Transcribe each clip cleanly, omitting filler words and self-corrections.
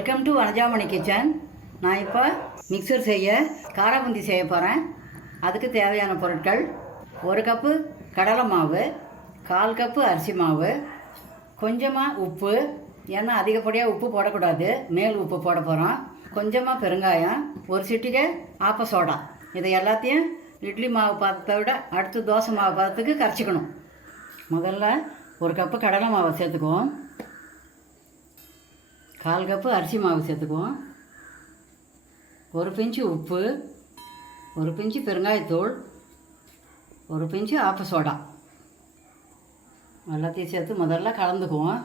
Welcome to Vanajamani kitchen. நான் இப்போ mixer செய்ய காராபூந்தி செய்ய போகிறேன். அதுக்கு தேவையான பொருட்கள்: 1 கப்பு கடலை மாவு, 1/4 கப்பு அரிசி மாவு, கொஞ்சமாக உப்பு, ஏன்னா அதிகப்படியாக உப்பு போடக்கூடாது, மேல் உப்பு போட போகிறோம், கொஞ்சமாக பெருங்காயம், 1 சிட்டிகை ஆப்ப சோடா. இதை எல்லாத்தையும் இட்லி மாவு பாத்திரத்தை விட அடுத்து தோசை மாவு பாத்திரத்துக்கு கரைச்சிக்கணும். முதல்ல 1 கப்பு கடலை மாவை சேர்த்துக்குவோம், 1/4 கப்பு அரிசி மாவு சேர்த்துக்குவோம், 1 பிஞ்சு உப்பு, 1 பிஞ்சு பெருங்காயத்தூள், 1 பிஞ்சு ஆப்ப சோடா. எல்லாத்தையும் சேர்த்து முதல்ல கலந்துக்குவோம்.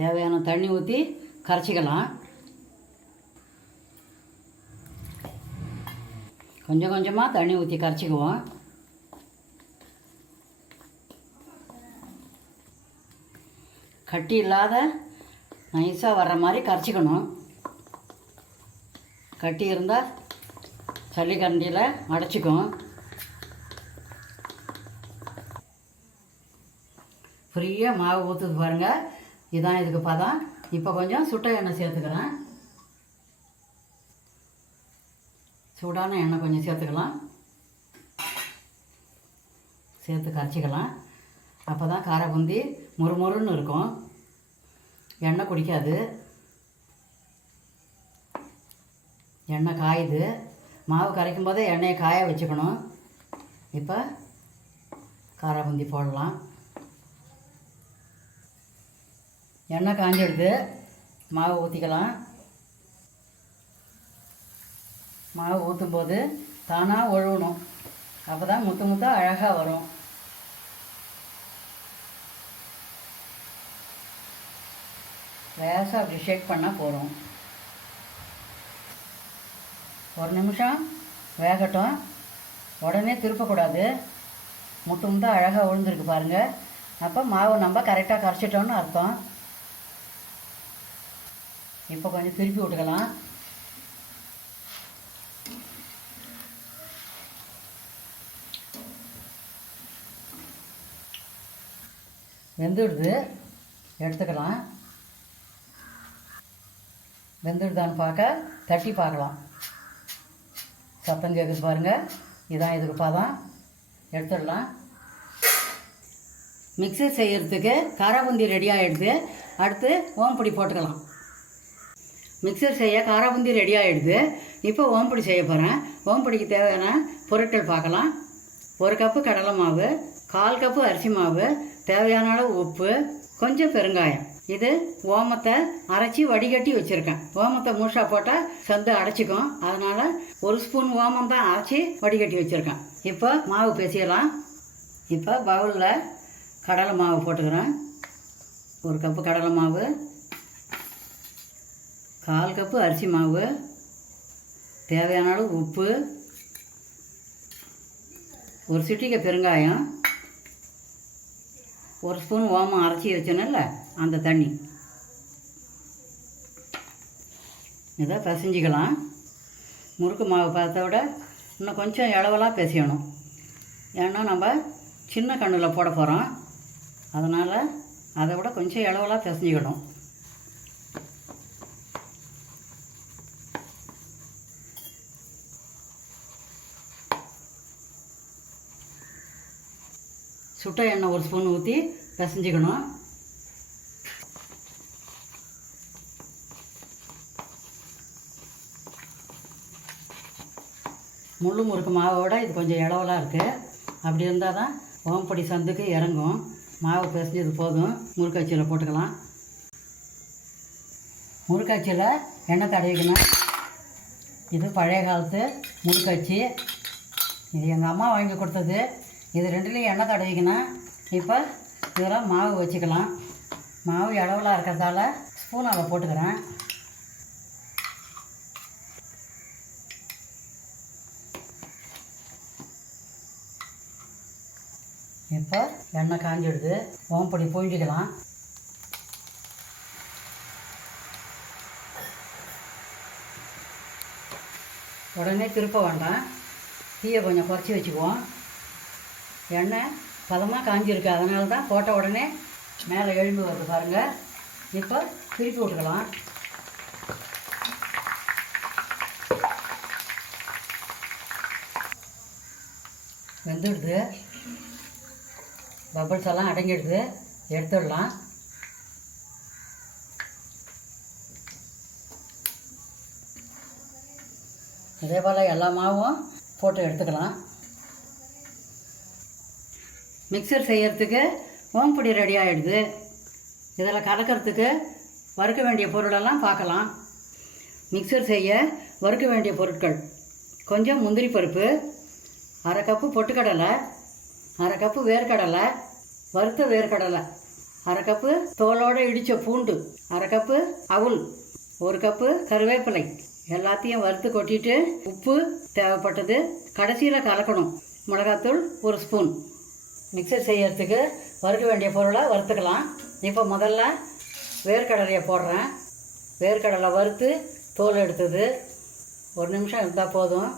தேவையான தண்ணி ஊற்றி கரைச்சிக்கலாம். கொஞ்சம் கொஞ்சமாக தண்ணி ஊற்றி கரைச்சிக்குவோம். கட்டி இல்லாத நைஸாக வர்ற மாதிரி கரைச்சிக்கணும். கட்டி இருந்தால் சல்லிக்கரண்டியில் அடைச்சிக்கும். ஃப்ரீயாக மாவு ஊற்றுது பாருங்கள், இதுதான் இதுக்கு பதம். இப்போ கொஞ்சம் சுட்ட எண்ணெய் சேர்த்துக்கிறேன். சூடான எண்ணெய் கொஞ்சம் சேர்த்துக்கலாம். சேர்த்து கரைச்சிக்கலாம். அப்போ தான் காராபூந்தி முறுமுறுன்னு இருக்கும், எண்ணெய் குடிக்காது. எண்ணெய் காயுது. மாவு கரைக்கும் போதே எண்ணெயை காய வச்சுக்கணும். இப்போ காராபூந்தி போடலாம். எண்ணெய் காஞ்சிடுது, மாவு ஊற்றிக்கலாம். மாவு ஊற்றும்போது தானாக ஒழுகணும், அப்போ தான் முத்து முத்தாக அழகாக வரும். லேசாக அப்படி ஷேக் பண்ணால் போதும். 1 நிமிஷம் வேகட்டும், உடனே திருப்பக்கூடாது. முட்டு முத்தாக அழகாக விழுந்துருக்கு பாருங்கள். அப்போ மாவு நம்ம கரெக்டாக கரைச்சிட்டோன்னு அர்த்தம். இப்போ கொஞ்சம் திருப்பி விட்டுக்கலாம். வெந்துடுது, எடுத்துக்கலாம். வெந்துடுதான்னு பார்க்க தட்டி பார்க்கலாம். சத்தம் கேட்குது பாருங்கள், இதுதான் இதுக்கு பதம். எடுத்துடலாம். மிக்சர் செய்கிறதுக்கு காராபூந்தி ரெடி ஆகிடுது. அடுத்து ஓம்பொடி போட்டுக்கலாம். மிக்சர் செய்ய காராபூந்தி ரெடி ஆகிடுது. இப்போ ஓம்பொடி செய்ய போகிறேன். ஓம்பொடிக்கு தேவையான பொருட்கள் பார்க்கலாம். 1 கப்பு கடலை மாவு, 1/4 கப்பு அரிசி மாவு, தேவையான அளவு உப்பு, கொஞ்சம் பெருங்காயம். இது ஓமத்தை அரைச்சி வடிகட்டி வச்சுருக்கேன். ஓமத்தை மூஷா போட்டால் சந்து அடைச்சிக்கும், அதனால் 1 ஸ்பூன் ஓமம் தான் அரைச்சி வடிகட்டி வச்சுருக்கேன். இப்போ மாவு பேசிடலாம். இப்போ பவுலில் கடலை மாவு போட்டுக்கிறேன். 1 கப்பு கடலை மாவு, 1/4 கப்பு அரிசி மாவு, தேவையான அளவு உப்பு, 1 சிட்டிகை பெருங்காயம், 1 ஸ்பூன் ஓமம் அரைச்சி வச்சேனல்ல அந்த தண்ணி. இதை பிசைஞ்சிக்கலாம். முறுக்கு மாவு பார்த்ததை விட இன்னும் கொஞ்சம் இளவலாக பிசையணும், ஏன்னா நம்ம சின்ன கண்ணில் போட போகிறோம். அதனால் அதை விட கொஞ்சம் இளவலாக பிசைஞ்சிக்கணும். சுட்ட எண்ணெய் 1 ஸ்பூன் ஊற்றி பிசைஞ்சிக்கணும். முள்ளு முறுக்கு மாவோட இது கொஞ்சம் இளவலாக இருக்குது. அப்படி இருந்தால் தான் ஓம்பொடி சந்துக்கு இறங்கும். மாவு பிசைஞ்சது போதும். முறுக்காச்சியில் போட்டுக்கலாம். முறுக்காச்சியில் எண்ணெய் தடவிக்கணும். இது பழைய காலத்து முறுக்காச்சி. இது எங்கள் அம்மா வாங்கி கொடுத்தது. இது 2லேயும் எண்ணெய் தடவிக்கணும். இப்போ இதெல்லாம் மாவு வச்சுக்கலாம். மாவு இளவலாக இருக்கிறதால ஸ்பூனால் போட்டுக்கிறேன். இப்போ எண்ணெய் காஞ்சிடுது, ஓம்பொடி புழிஞ்சிக்கலாம். உடனே திருப்ப வேண்டாம், தீயை கொஞ்சம் குறைச்சி வச்சுக்குவோம். எண்ணெய் பதமாக காஞ்சிருக்கு, அதனால தான் போட்ட உடனே மேலே எழும்பு வருது பாருங்கள். இப்போ திருப்பி விட்டுக்கலாம். வெந்துடுது, பபிள்ஸ் எல்லாம் அடங்கிடுது, எடுத்துடலாம். இதே போல் எல்லா மாவும் போட்டு எடுத்துக்கலாம். மிக்சர் செய்யறதுக்கு ஓம்பொடி ரெடி ஆகிடுது. இதில் கலக்கிறதுக்கு வறுக்க வேண்டிய பொருளெல்லாம் பார்க்கலாம். மிக்சர் செய்ய வறுக்க வேண்டிய பொருட்கள்: கொஞ்சம் முந்திரி பருப்பு, அரை கப்பு பொட்டுக்கடலை, அரை கப்பு வேர்க்கடலை, வறுத்த வேர்க்கடலை, அரை கப்பு தோலோடு இடித்த பூண்டு, அரை கப்பு அவுல், ஒரு கப்பு கருவேப்பிலை. எல்லாத்தையும் வறுத்து கொட்டிட்டு உப்பு தேவைப்பட்டது, கடைசியில் கலக்கணும். மிளகாத்தூள் 1 ஸ்பூன். மிக்சர் செய்யறதுக்கு வறுக்க வேண்டிய பொருளை வறுத்துக்கலாம். இப்போ முதல்ல வேர்க்கடலையை போடுறேன். வேர்க்கடலை வறுத்து தோல் எடுத்தது. 1 நிமிஷம் இருந்தால் போதும்.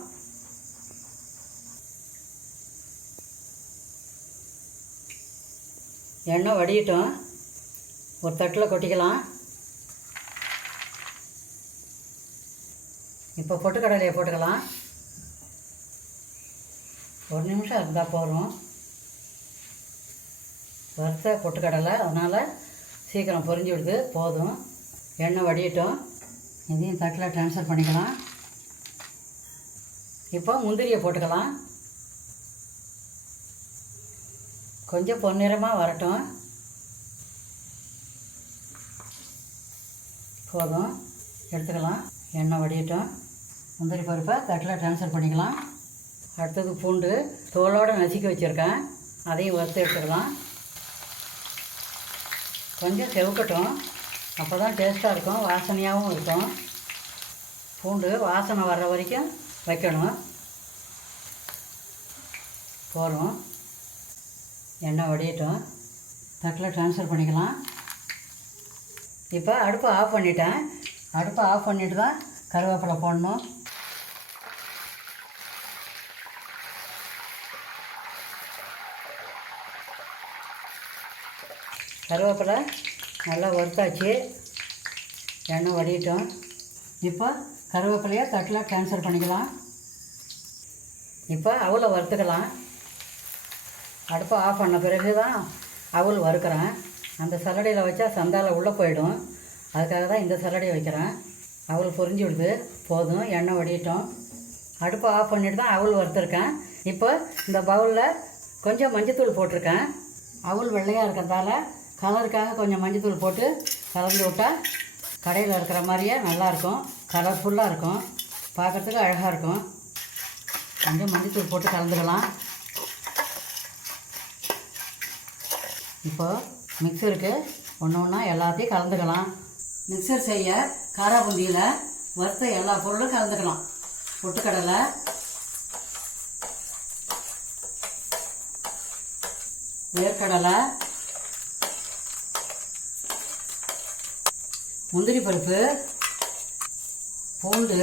எண்ணெய் வடியட்டும். ஒரு தட்டில் கொட்டிக்கலாம். இப்போ பொட்டுக்கடலையை போட்டுக்கலாம். 1 நிமிஷம் இருந்தால் போதும். வறுத்த பொட்டுக்கடலை, அதனால் சீக்கிரம் பொரிஞ்சு விடுது, போதும். எண்ணெய் வடியட்டும். இதையும் தட்டில் ட்ரான்ஸ்ஃபர் பண்ணிக்கலாம். இப்போ முந்திரியை போட்டுக்கலாம். கொஞ்சம் பொன்னிறமாக வரட்டும், போதும், எடுத்துக்கலாம். எண்ணெய் வடியட்டும். முந்திரி பருப்பை தட்டில் ட்ரான்ஸ்ஃபர் பண்ணிக்கலாம். அடுத்தது பூண்டு தோலோடு நசுக்கி வச்சுருக்கேன், அதையும் வறுத்து எடுத்துக்கலாம். கொஞ்சம் செவக்கட்டும், அப்போ தான் டேஸ்ட்டாக இருக்கும், வாசனையாகவும் இருக்கும். பூண்டு வாசனை வர்ற வரைக்கும் வைக்கணும். போதும், எண்ணெய் வடியட்டும். தட்டில் ட்ரான்ஸ்ஃபர் பண்ணிக்கலாம். இப்போ அடுப்பை ஆஃப் பண்ணிட்டேன். அடுப்பை ஆஃப் பண்ணிட்டு தான் கருவேப்பிலை போடணும். கருவேப்பிலை நல்லா வறுத்தாச்சு, எண்ணெய் வடியட்டும். இப்போ கருவேப்பிலையை தட்டில் ட்ரான்ஸ்ஃபர் பண்ணிக்கலாம். இப்போ அவலை வறுத்துக்கலாம். அடுப்பை ஆஃப் பண்ண பிறகு தான் அவல் வறுக்கிறேன். அந்த சல்லடையில் வச்சா சந்தால உள்ளே போயிடும், அதுக்காக தான் இந்த சல்லடையை வைக்கிறேன். அவல் பொரிஞ்சு விடுது, போதும், எண்ணெய் வடியட்டும். அடுப்பை ஆஃப் பண்ணிட்டு தான் அவல் வறுத்துருக்கேன். இப்போ இந்த பவுலில் கொஞ்சம் மஞ்சத்தூள் போட்டிருக்கேன். அவல் வெள்ளையாக இருக்கிறதால கலருக்காக கொஞ்சம் மஞ்சத்தூள் போட்டு கலந்து விட்டால் கடையில் இருக்கிற மாதிரியே நல்லாயிருக்கும், கலர்ஃபுல்லாக இருக்கும், பார்க்குறதுக்கு அழகாக இருக்கும். கொஞ்சம் மஞ்சத்தூள் போட்டு கலந்துக்கலாம். இப்போது மிக்சருக்கு ஒன்று ஒன்றா எல்லாத்தையும் கலந்துக்கலாம். மிக்சர் செய்ய காராபூந்தியில் வறுத்த எல்லா பொருளும் கலந்துக்கலாம். பொட்டுக்கடலை, வேர்க்கடலை, முந்திரி பருப்பு, பூண்டு,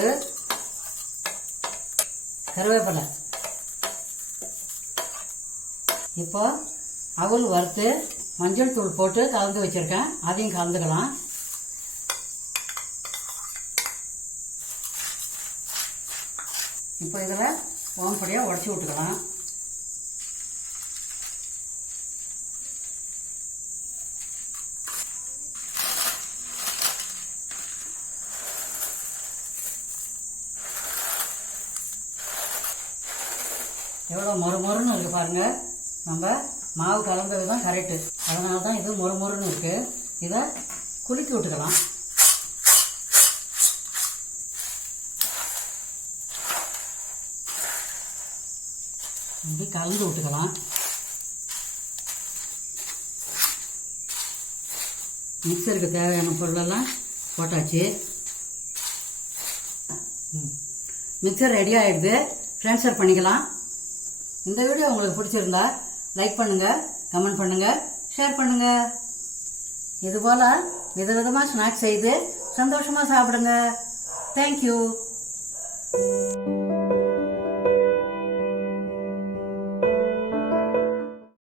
கருவேப்பிலை. இப்போ அவல் வறுத்து மஞ்சள் தூள் போட்டு கலந்து வச்சுருக்கேன், அதையும் கலந்துக்கலாம். இப்போ இதில் ஓம்படியாக உடச்சி விட்டுக்கலாம். எவ்வளோ மொறுமொறுன்னு இருக்குது பாருங்கள். நம்ம மாவு கலந்தது தான் கரெக்டு, அதனால தான் இது மொறுமொறுன்னு இருக்குது. இதை குலுக்கி விட்டுக்கலாம். இப்படி கலந்து விட்டுக்கலாம். மிக்சருக்கு தேவையான பொருளெல்லாம் போட்டாச்சு. மிக்சர் ரெடி ஆகிடுது, ட்ரான்ஸ்ஃபர் பண்ணிக்கலாம். இந்த வீடியோ உங்களுக்கு பிடிச்சிருந்தா லைக் பண்ணுங்கள், கமெண்ட் பண்ணுங்கள், ஷேர் பண்ணுங்கள். இதுபோல் விதவிதமாக ஸ்நாக்ஸ் செய்து சந்தோஷமாக சாப்பிடுங்க. தேங்க்யூ.